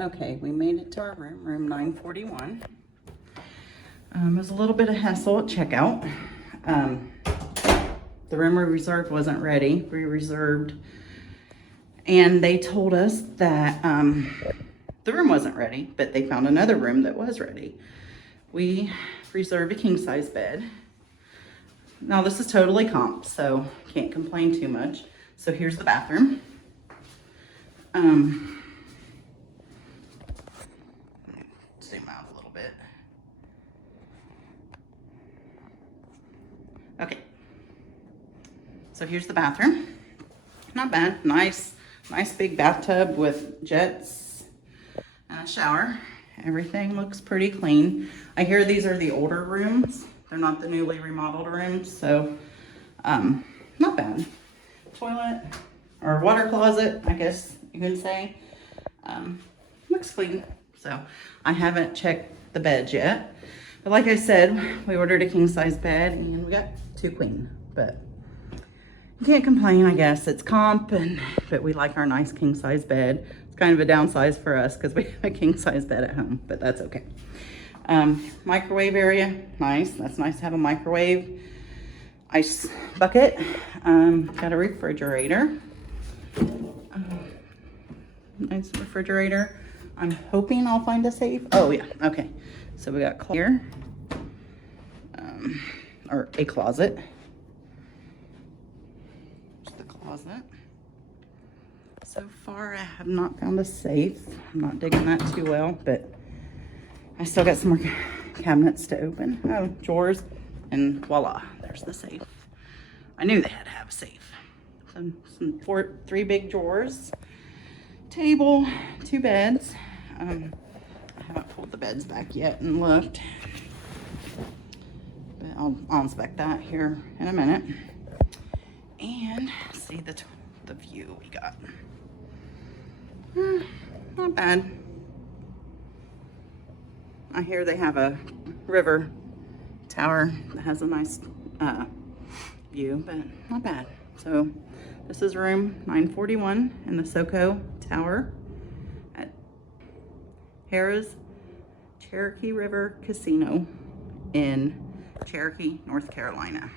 Okay, we made it to our room, room 941. It was a little bit of hassle at checkout. The room we reserved wasn't ready. We reserved, and they told us that the room wasn't ready, but they found another room that was ready. We reserved a king-size bed. Now this is totally comp, so can't complain too much. So here's the bathroom. Zoom out a little bit. Okay. So here's the bathroom. Not bad. Nice big bathtub with jets and a shower. Everything looks pretty clean. I hear these are the older rooms. They're not the newly remodeled rooms, so not bad. Toilet or water closet, I guess you can say. Looks clean. So I haven't checked the beds yet. But like I said, we ordered a king size bed and we got 2 queen. But you can't complain, I guess. It's comp, but we like our nice king size bed. It's kind of a downsize for us because we have a king size bed at home, but that's okay. Microwave area, nice. That's nice to have a microwave. Ice bucket. Got a refrigerator. Nice refrigerator. I'm hoping I'll find a safe. Oh yeah, okay. So we got clear, or a closet. Just the closet. So far, I have not found a safe. I'm not digging that too well, but I still got some more cabinets to open. Oh, drawers, and voila, there's the safe. I knew they had to have a safe. Three big drawers, table, 2 beds. I haven't pulled the beds back yet and looked, but I'll inspect that here in a minute. And see the view we got. Not bad. I hear they have a river tower that has a nice view, but not bad. So this is room 941 in the Soco Tower at Harrah's Cherokee River Casino in Cherokee, North Carolina.